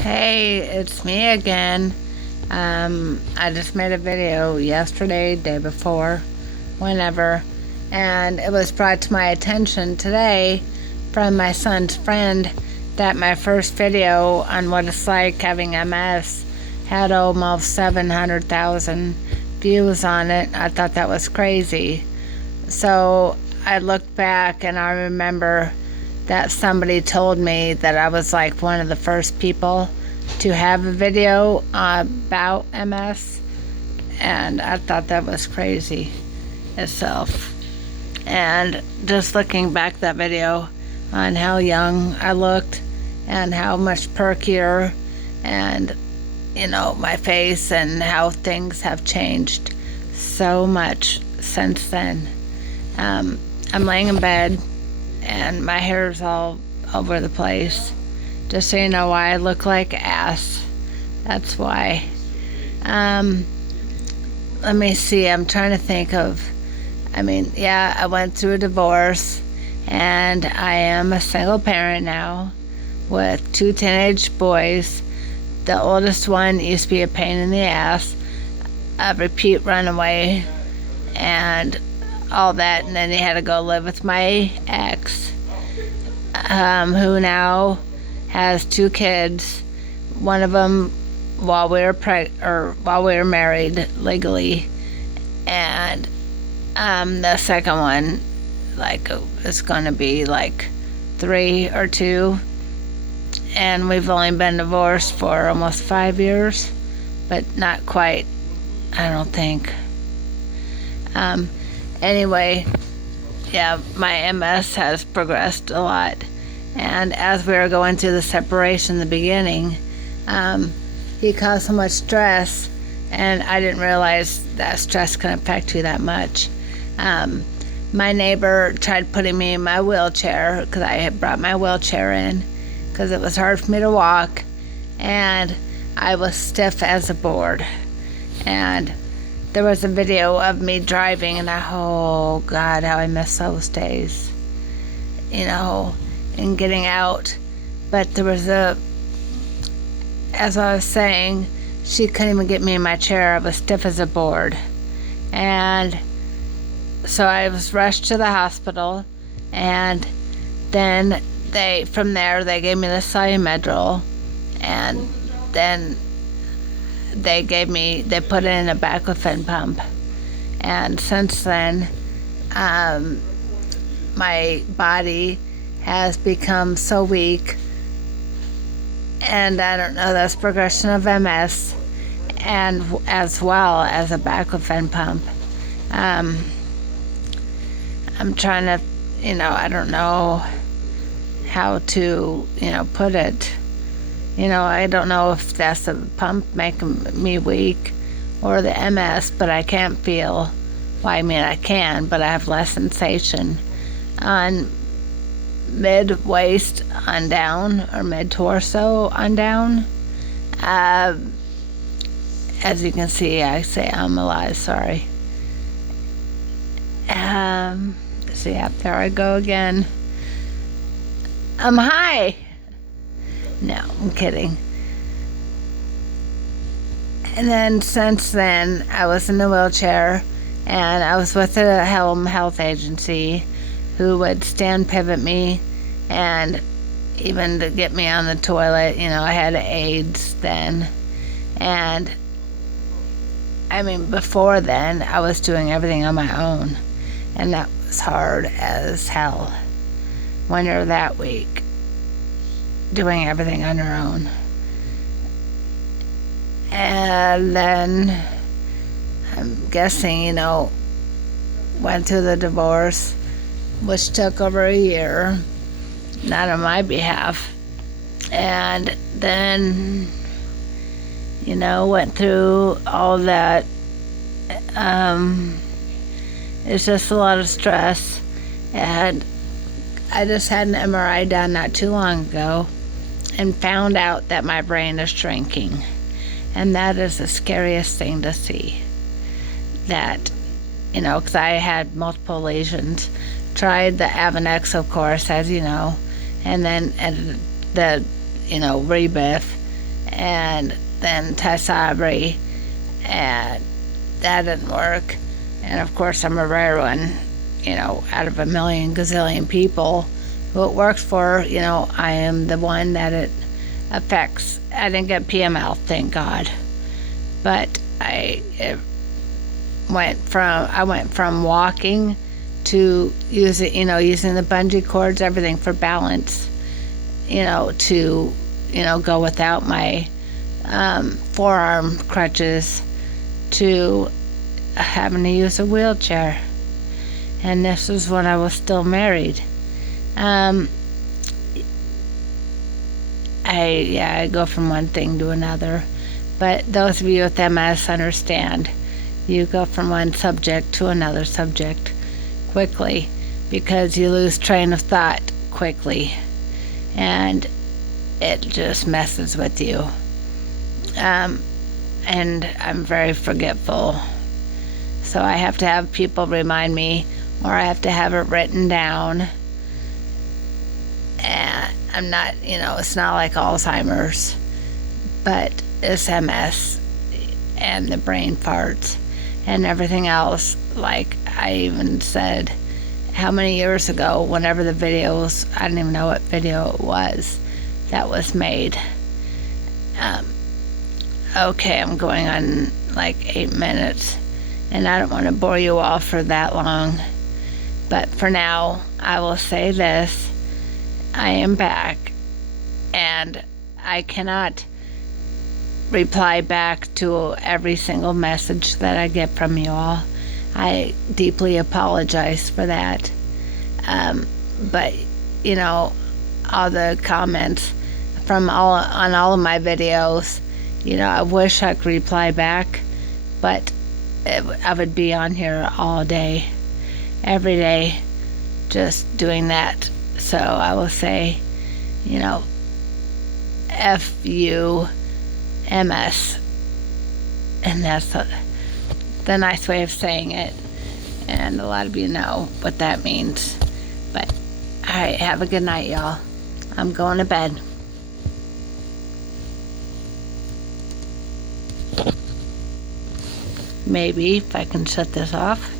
Hey, it's me again. I just made a video yesterday, day before, whenever, and it was brought to my attention today from my son's friend that my first video on what it's like having MS had almost 700,000 views on it. I thought that was crazy. So I looked back and I remember that somebody told me that I was like one of the first people to have a video about MS, and I thought that was crazy itself. And just looking back that video on how young I looked and how much perkier and my face and how things have changed so much since then. I'm laying in bed and my hair's all over the place. Just so you know why I look like ass. That's why. Let me see. I'm trying to think of. I went through a divorce, and I am a single parent now with 2 teenage boys. The oldest one used to be a pain in the ass, a repeat runaway, and all that. And then he had to go live with my ex, who now has 2 kids. One of them while we were married legally, and the second one is going to be 3 or 2, and we've only been divorced for almost 5 years, but not quite, I don't think. Anyway, yeah, my MS has progressed a lot. And as we were going through the separation in the beginning, he caused so much stress, and I didn't realize that stress can affect you that much. My neighbor tried putting me in my wheelchair because I had brought my wheelchair in because it was hard for me to walk, and I was stiff as a board. And there was a video of me driving, and oh God, how I miss those days, and getting out. But there was as I was saying, she couldn't even get me in my chair. I was stiff as a board. And so I was rushed to the hospital, and then from there they gave me the Medrol, and then they put in a baclofen pump. And since then, my body has become so weak, and I don't know, that's progression of MS, and as well as a baclofen pump. I'm trying to, I don't know how to, put it. I don't know if that's the pump making me weak or the MS, but I can't feel. Well, I can, but I have less sensation on mid-waist on down, or mid-torso on down. As you can see, I say I'm alive, sorry. See, up there I go again. I'm high. No, I'm kidding. And then since then, I was in the wheelchair, and I was with the Helm Health Agency, who would stand pivot me, and even to get me on the toilet. I had AIDS then, and before then I was doing everything on my own, and that was hard as hell when you're that weak, doing everything on your own. And then I'm guessing, went through the divorce, which took over a year, not on my behalf. And then, went through all that. It's just a lot of stress. And I just had an MRI done not too long ago and found out that my brain is shrinking. And that is the scariest thing to see. That, because I had multiple lesions. Tried the Avonex, of course, as you know, and then the Rebif, and then Tysabri, and that didn't work. And of course, I'm a rare one, out of a million gazillion people who it works for. I am the one that it affects. I didn't get PML, thank God, but I went from walking to using the bungee cords, everything for balance, to go without my forearm crutches, to having to use a wheelchair. And this was when I was still married. I go from one thing to another, but those of you with MS understand. You go from one subject to another subject quickly because you lose train of thought quickly, and it just messes with you. And I'm very forgetful, so I have to have people remind me, or I have to have it written down. And I'm not, it's not like Alzheimer's, but it's MS and the brain farts and everything else. Like I even said, how many years ago, whenever the videos, I don't even know what video it was that was made. Okay, I'm going on like 8 minutes, and I don't want to bore you all for that long. But for now, I will say this. I am back, and I cannot reply back to every single message that I get from you all. I deeply apologize for that. But all the comments on all of my videos, I wish I could reply back, but I would be on here all day, every day, just doing that. So I will say, F you, MS. And that's the nice way of saying it. And a lot of you know what that means. But, alright, have a good night, y'all. I'm going to bed. Maybe, if I can shut this off.